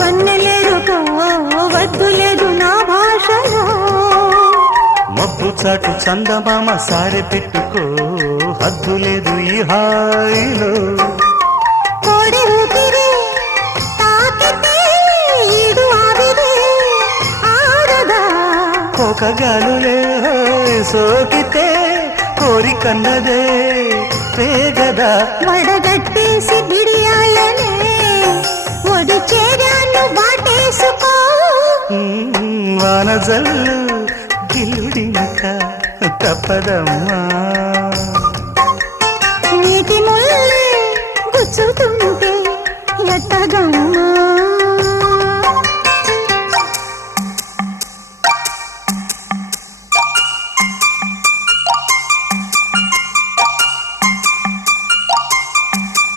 వన్నెలేరుకో వద్దు లేదు నా భాషలో మబ్బు చాటు చందమామ సారె పెట్టుకో హద్దు లేదు ఈ హాయిలో కోడి ఊపిరి తాకితే ఈడు ఆవిరి ఆరదా కోకగాలులే సోకితే కోరికన్నదే పేగదా వడగట్టేసి బిడియాలనే ఒడి చేరాను వాటేసుకో వానజల్లు గిల్లుడింక తప్పదమ్మా నీటి ముల్లే గుచ్చుతుంది